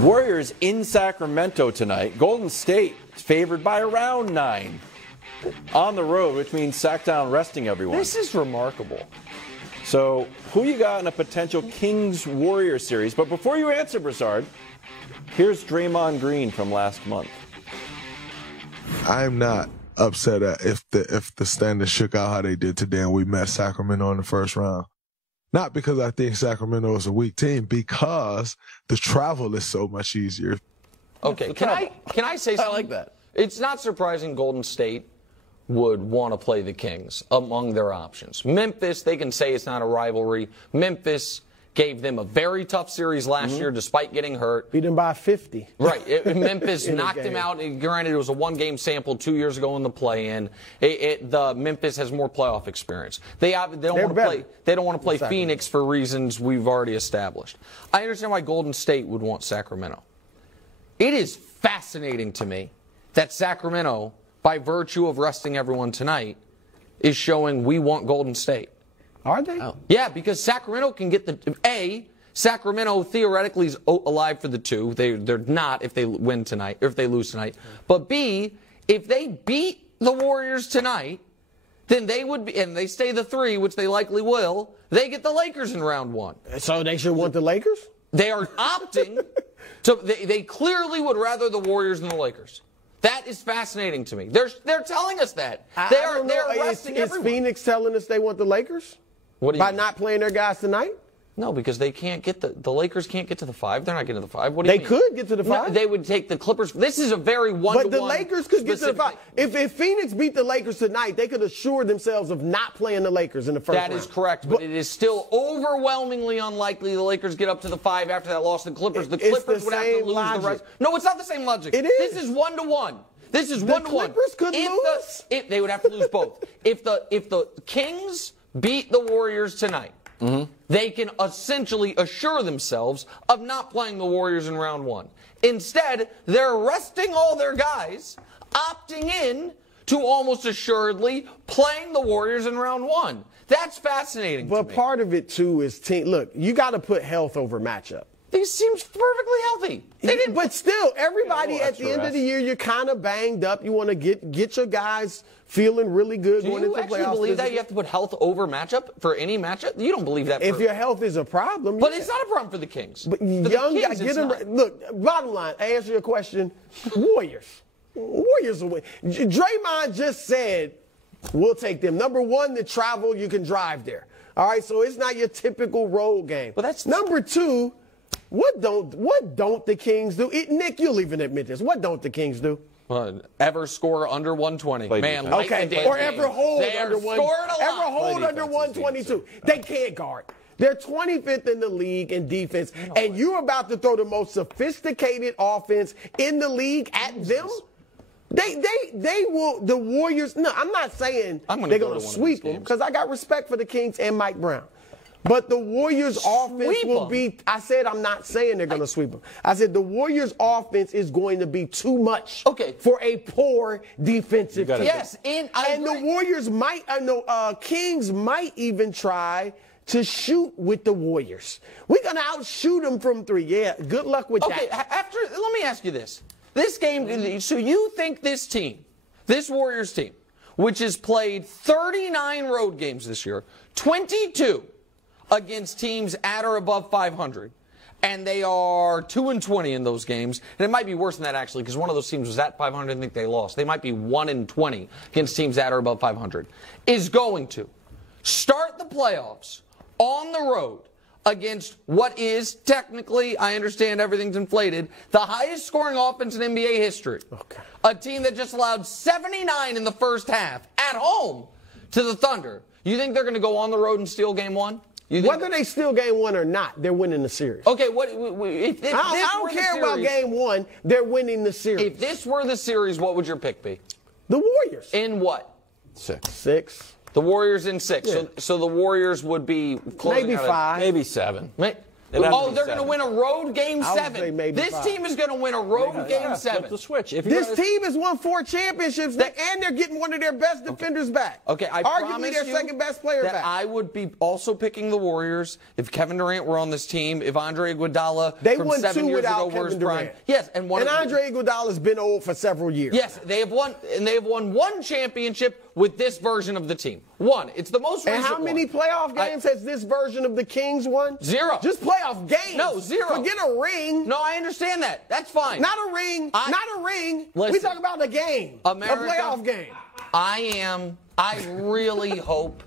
Warriors in Sacramento tonight. Golden State favored by around 9. On the road, which means Sacktown resting everyone. This is remarkable. So, who you got in a potential Kings-Warriors series? But before you answer, Broussard, here's Draymond Green from last month. I'm not upset at if the standings shook out how they did today and we met Sacramento in the first round. Not because I think Sacramento is a weak team, because the travel is so much easier. Okay, can I say something? I like that. It's not surprising Golden State would want to play the Kings among their options. Memphis, they can say it's not a rivalry. Memphis gave them a very tough series last year despite getting hurt. Beat them by 50. Right. Memphis knocked them out. Granted, it was a one-game sample 2 years ago in the play-in. The Memphis has more playoff experience. They don't want to play Phoenix for reasons we've already established. I understand why Golden State would want Sacramento. It is fascinating to me that Sacramento, by virtue of resting everyone tonight, is showing we want Golden State. Are they? Oh. Yeah, because Sacramento can get Sacramento theoretically is alive for the 2. They're not if they win tonight, or if they lose tonight. But B, if they beat the Warriors tonight, then they would be, and they stay the 3, which they likely will, they get the Lakers in round 1. So they should want the Lakers? They are opting to, they clearly would rather the Warriors than the Lakers. That is fascinating to me. They're telling us that. They're resting everyone. Is Phoenix telling us they want the Lakers? What do you By mean? not playing their guys tonight? No, because they can't get the Lakers can't get to the 5. They're not getting to the 5. What do you They mean? could get to the 5. No, they would take the Clippers. This is a very one-to-one. But the Lakers could get to the 5. If Phoenix beat the Lakers tonight, they could assure themselves of not playing the Lakers in the first round. That is correct, but it is still overwhelmingly unlikely the Lakers get up to the 5 after that loss to the Clippers. The Clippers would have to lose the rest. No, it's not the same logic. It is. This is 1-to-1. This is 1-to-1. The Clippers could lose. They would have to lose both. If the Kings beat the Warriors tonight, they can essentially assure themselves of not playing the Warriors in round 1. Instead, they're resting all their guys, opting in to almost assuredly playing the Warriors in round 1. That's fascinating to me. But part of it, too, is team. Look, you got to put health over matchup. These seems perfectly healthy. But still, everybody at the end of the year, you're kind of banged up. You want to get your guys feeling really good going into the playoffs. Do you actually believe that you have to put health over matchup for any matchup? You don't believe that. If your health is a problem. But it's not a problem for the Kings. But young guys, get them. Look, bottom line, answer your question. Warriors will win. Draymond just said, we'll take them. Number 1, the travel, you can drive there. All right, so it's not your typical road game. But that's number 2. What don't the Kings do? Nick, you'll even admit this. What don't the Kings do? Ever score under 120. Man, okay. Or ever hold under 122. They can't guard. They're 25th in the league in defense, and you're about to throw the most sophisticated offense in the league at them. They will. The Warriors. No, I'm not saying they're going to sweep them, because I got respect for the Kings and Mike Brown. But the Warriors' offense will be. I said I'm not saying they're going to sweep them. I said the Warriors' offense is going to be too much for a poor defensive team. Yes, and the Warriors might. Kings might even try to shoot with the Warriors. We're going to outshoot them from 3. Yeah, good luck with that. Okay, let me ask you this. This game, so you think this team, this Warriors team, which has played 39 road games this year, 22 against teams at or above 500, and they are 2-20 in those games, and it might be worse than that actually, because one of those teams was at 500 and I think they lost. They might be 1-20 against teams at or above 500, is going to start the playoffs on the road against what is technically, I understand everything's inflated, the highest scoring offense in NBA history. Okay. A team that just allowed 79 in the first half at home to the Thunder. You think they're going to go on the road and steal game 1? Whether they steal game 1 or not, they're winning the series. Okay, if I don't care about game 1. They're winning the series. If this were the series, what would your pick be? The Warriors. In what? 6. The Warriors in 6. Yeah. So the Warriors would be closing maybe 5. Maybe 7. It has to Oh, be they're going to 7. win a road game I would say 7. maybe This 5. team is going to win a road game 7. Flip the switch. If you This guys- team has won 4 championships, and they're getting one of their best defenders back. Okay, I arguably promise their you second best player that back. I would be also picking the Warriors if Kevin Durant were on this team. If Andre Iguodala They from won 7 2 years without ago were his Kevin prime. Durant. Yes, and Andre Iguodala's been old for several years. Yes, they have won, and they have won 1 championship with this version of the team. 1. It's the most recent And how many one. playoff games has this version of the Kings won? 0. Just playoff games. No, 0. Forget a ring. No, I understand that. That's fine. Not a ring. Not a ring. We Listen, talk about a game. America, a playoff game. I really hope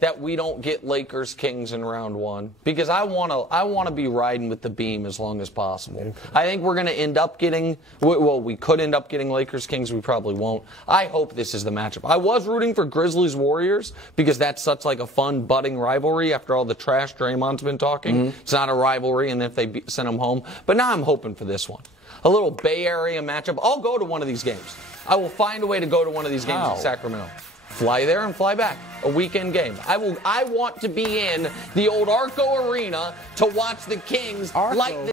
that we don't get Lakers Kings in round 1 because I want to be riding with the beam as long as possible. I think we're going to end up getting, well, we could end up getting Lakers Kings. We probably won't. I hope this is the matchup. I was rooting for Grizzlies Warriors because that's such like a fun budding rivalry after all the trash Draymond's been talking. It's not a rivalry, and if they send them home. But now I'm hoping for this one. A little Bay Area matchup. I'll go to one of these games. I will find a way to go to one of these games in Sacramento. Fly there and fly back. A weekend game. I want to be in the old Arco Arena to watch the Kings like